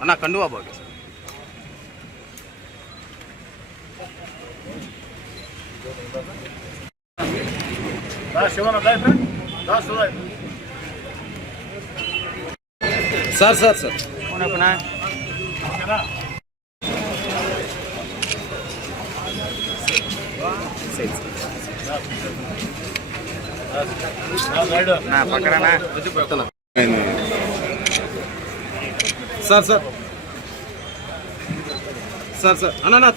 అన్న కండువా బాగా sir sir sir sir sir sir sir అన్న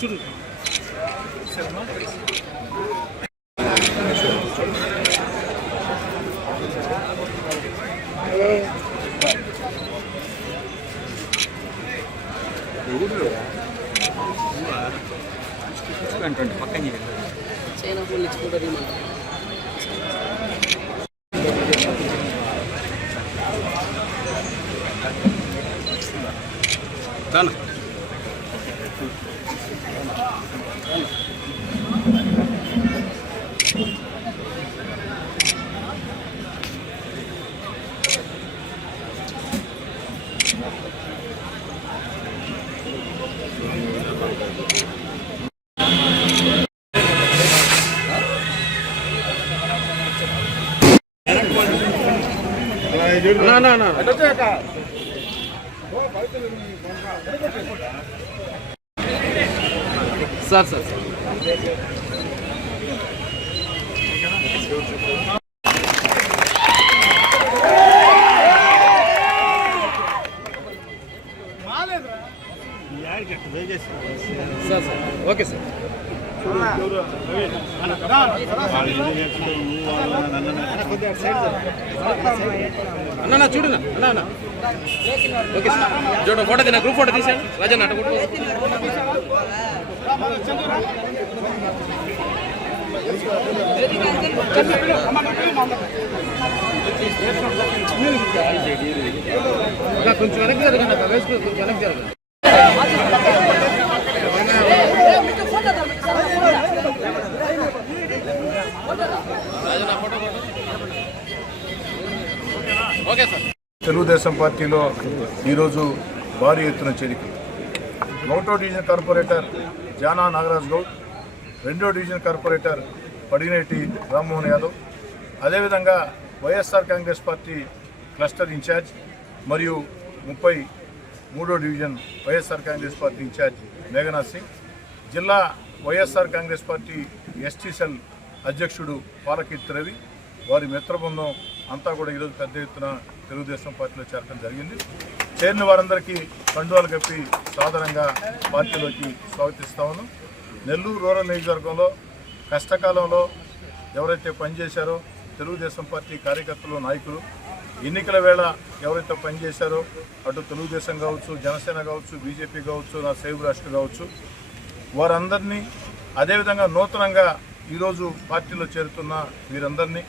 చూడండి పక్కన చైనా ఫోన్ ఇచ్చుకుంటారు sir sir sir okay sir అన్న చూడు అన్న ఓకే సార్ చూడండి ఫోటో తిన్నా గ్రూప్ ఫోటో తీసాను రాజన్న అట్ట కొట్టు కొంచెం వెనక్కి జరగండి కొంచెం వెనక్కి జరగండి తెలుగుదేశం పార్టీలో ఈరోజు భారీ ఎత్తున చేరిక. 1వ డివిజన్ కార్పొరేటర్ జానా నాగరాజ్ గౌడ్, 2వ డివిజన్ కార్పొరేటర్ పడినేటి రామ్మోహన్ యాదవ్, అదేవిధంగా YSR Congress party cluster in charge మరియు 33వ division YSR Congress party in charge Meghanath Singh, జిల్లా YSR Congress party ST cell అధ్యక్షుడు పాలకీర్తి రవి, వారి మిత్ర బృందం అంతా కూడా ఈరోజు పెద్ద ఎత్తున తెలుగుదేశం పార్టీలో చేరడం జరిగింది. చేరిన వారందరికీ కండువాలు కప్పి సాధారణంగా పార్టీలోకి స్వాగతిస్తా ఉన్నాం. నెల్లూరు రూరల్ నియోజకవర్గంలో కష్టకాలంలో ఎవరైతే పనిచేశారో తెలుగుదేశం పార్టీ కార్యకర్తలు, నాయకులు, ఎన్నికల వేళ ఎవరైతే పనిచేశారో అటు తెలుగుదేశం కావచ్చు, జనసేన కావచ్చు, బీజేపీ కావచ్చు, నా సేవ్ రాష్ట్ర కావచ్చు, వారందరినీ అదేవిధంగా నూతనంగా ఈరోజు పార్టీలో చేరుతున్న వీరందరినీ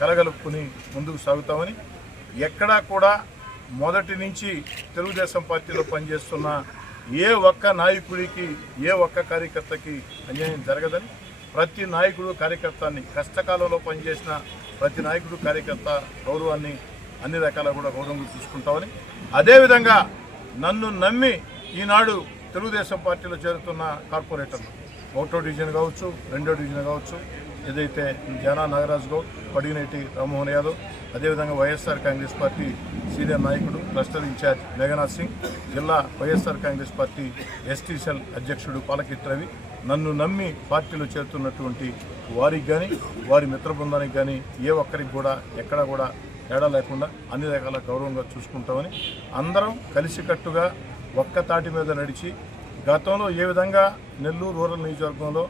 కలగలుపుకుని ముందుకు సాగుతామని, ఎక్కడా కూడా మొదటి నుంచి తెలుగుదేశం పార్టీలో పనిచేస్తున్న ఏ ఒక్క నాయకుడికి, ఏ ఒక్క కార్యకర్తకి అన్యాయం జరగదని, ప్రతి నాయకుడు కార్యకర్తని కష్టకాలంలో పనిచేసిన ప్రతి నాయకుడు కార్యకర్త గౌరవాన్ని అన్ని రకాల కూడా గౌరవంగా చూసుకుంటామని, అదేవిధంగా నన్ను నమ్మి ఈనాడు తెలుగుదేశం పార్టీలో చేరుతున్న కార్పొరేటర్లు 1వ డివిజన్ కావచ్చు, 2వ డివిజన్ కావచ్చు, ఏదైతే జానా నాగరాజ్ గౌడ్, పడినేటి రామ్మోహన్ యాదవ్, అదేవిధంగా వైఎస్ఆర్ కాంగ్రెస్ పార్టీ సీనియర్ నాయకుడు క్లస్టర్ ఇన్ఛార్జ్ మేఘనాథ్ సింగ్, జిల్లా YSR Congress party ST cell అధ్యక్షుడు పాలకీర్తి రవి, నన్ను నమ్మి పార్టీలో చేరుతున్నటువంటి వారికి కానీ వారి మిత్ర బృందానికి కానీ ఏ ఒక్కరికి కూడా ఎక్కడా కూడా తేడా లేకుండా అన్ని రకాల గౌరవంగా చూసుకుంటామని, అందరం కలిసికట్టుగా ఒక్క తాటి మీద నడిచి గతంలో ఏ విధంగా నెల్లూరు రూరల్ నియోజకవర్గంలో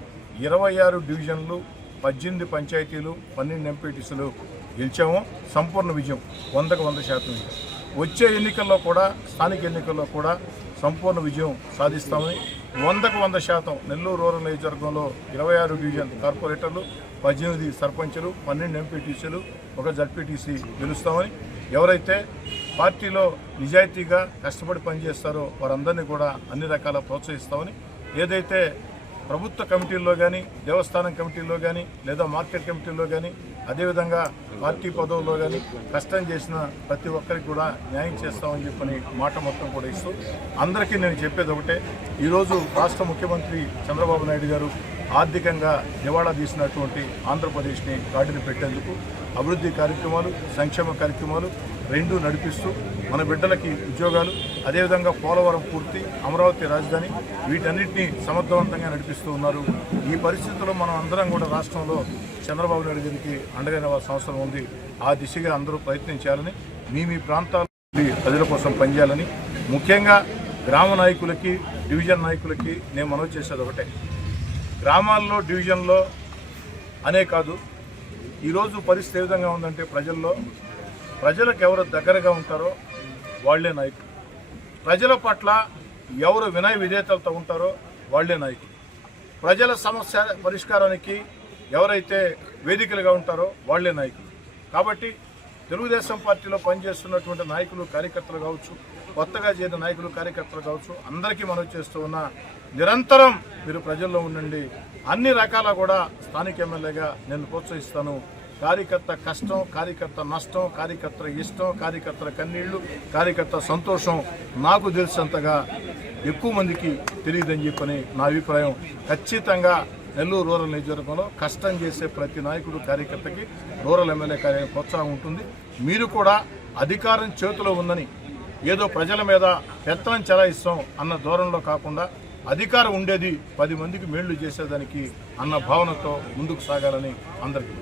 26 డివిజన్లు, 18 పంచాయతీలు, 12 ఎంపీటీసీలు గెలిచాము. సంపూర్ణ విజయం, 100కు 100% విజయం. వచ్చే ఎన్నికల్లో కూడా, స్థానిక ఎన్నికల్లో కూడా సంపూర్ణ విజయం సాధిస్తామని, 100కు 100% నెల్లూరు రూరల్ నియోజకవర్గంలో 26 డివిజన్ కార్పొరేటర్లు, 18 సర్పంచులు, 12 ఎంపీటీసీలు, 1 జడ్పీటీసీ గెలుస్తామని, ఎవరైతే పార్టీలో నిజాయితీగా కష్టపడి పనిచేస్తారో వారందరినీ కూడా అన్ని రకాల ప్రోత్సహిస్తామని, ఏదైతే ప్రభుత్వ కమిటీల్లో కానీ, దేవస్థానం కమిటీల్లో కానీ, లేదా మార్కెట్ కమిటీల్లో కానీ, అదేవిధంగా పార్టీ పదవుల్లో కానీ కష్టం చేసిన ప్రతి ఒక్కరికి కూడా న్యాయం చేస్తామని చెప్పని మాట మొత్తం కూడా ఇస్తూ, అందరికీ నేను చెప్పేది ఒకటే, ఈరోజు రాష్ట్ర ముఖ్యమంత్రి చంద్రబాబు నాయుడు గారు ఆర్థికంగా దివాళా తీసినటువంటి ఆంధ్రప్రదేశ్ని గాడిని పెట్టేందుకు అభివృద్ధి కార్యక్రమాలు, సంక్షేమ కార్యక్రమాలు రెండూ నడిపిస్తూ మన బిడ్డలకి ఉద్యోగాలు, అదేవిధంగా పోలవరం పూర్తి, అమరావతి రాజధాని వీటన్నిటినీ సమర్థవంతంగా నడిపిస్తూ ఉన్నారు. ఈ పరిస్థితుల్లో మనం అందరం కూడా రాష్ట్రంలో చంద్రబాబు నాయుడు గారికి అండగా నిలవాల్సిన అవసరం ఉంది. ఆ దిశగా అందరూ ప్రయత్నించాలని, మీ ప్రాంతాల ప్రజల కోసం పనిచేయాలని, ముఖ్యంగా గ్రామ నాయకులకి, డివిజన్ నాయకులకి నేను మనవి చేసేది ఒకటే, గ్రామాల్లో డివిజన్లో అనే కాదు, ఈరోజు పరిస్థితి ఏ విధంగా ఉందంటే ప్రజలకు ఎవరు దగ్గరగా ఉంటారో వాళ్లే నాయకులు, ప్రజల పట్ల ఎవరు వినయ విధేయతలతో ఉంటారో వాళ్లే నాయకులు, ప్రజల సమస్య పరిష్కారానికి ఎవరైతే వేదికలుగా ఉంటారో వాళ్లే నాయకులు. కాబట్టి తెలుగుదేశం పార్టీలో పనిచేస్తున్నటువంటి నాయకులు, కార్యకర్తలు కావచ్చు, కొత్తగా చేరిన నాయకులు, కార్యకర్తలు కావచ్చు, అందరికీ మనవి చేస్తూ ఉన్న, నిరంతరం మీరు ప్రజల్లో ఉండండి. అన్ని రకాల కూడా స్థానిక ఎమ్మెల్యేగా నేను ప్రోత్సహిస్తాను. కార్యకర్త కష్టం, కార్యకర్త నష్టం, కార్యకర్త ఇష్టం, కార్యకర్తల కన్నీళ్లు, కార్యకర్త సంతోషం నాకు తెలిసినంతగా ఎక్కువ మందికి తెలియదని చెప్పని నా అభిప్రాయం. ఖచ్చితంగా నెల్లూరు రూరల్ నియోజకవర్గంలో కష్టం చేసే ప్రతి నాయకుడు, కార్యకర్తకి రూరల్ ఎమ్మెల్యే కార్యాలయం ప్రోత్సాహం ఉంటుంది. మీరు కూడా అధికారం చేతిలో ఉందని ఏదో ప్రజల మీద పెత్తనం చెలాయిస్తాం అన్న ధోరణిలో కాకుండా, అధికారం ఉండేది 10 మందికి మేళ్లు చేసేదానికి అన్న భావనతో ముందుకు సాగాలని అందరికీ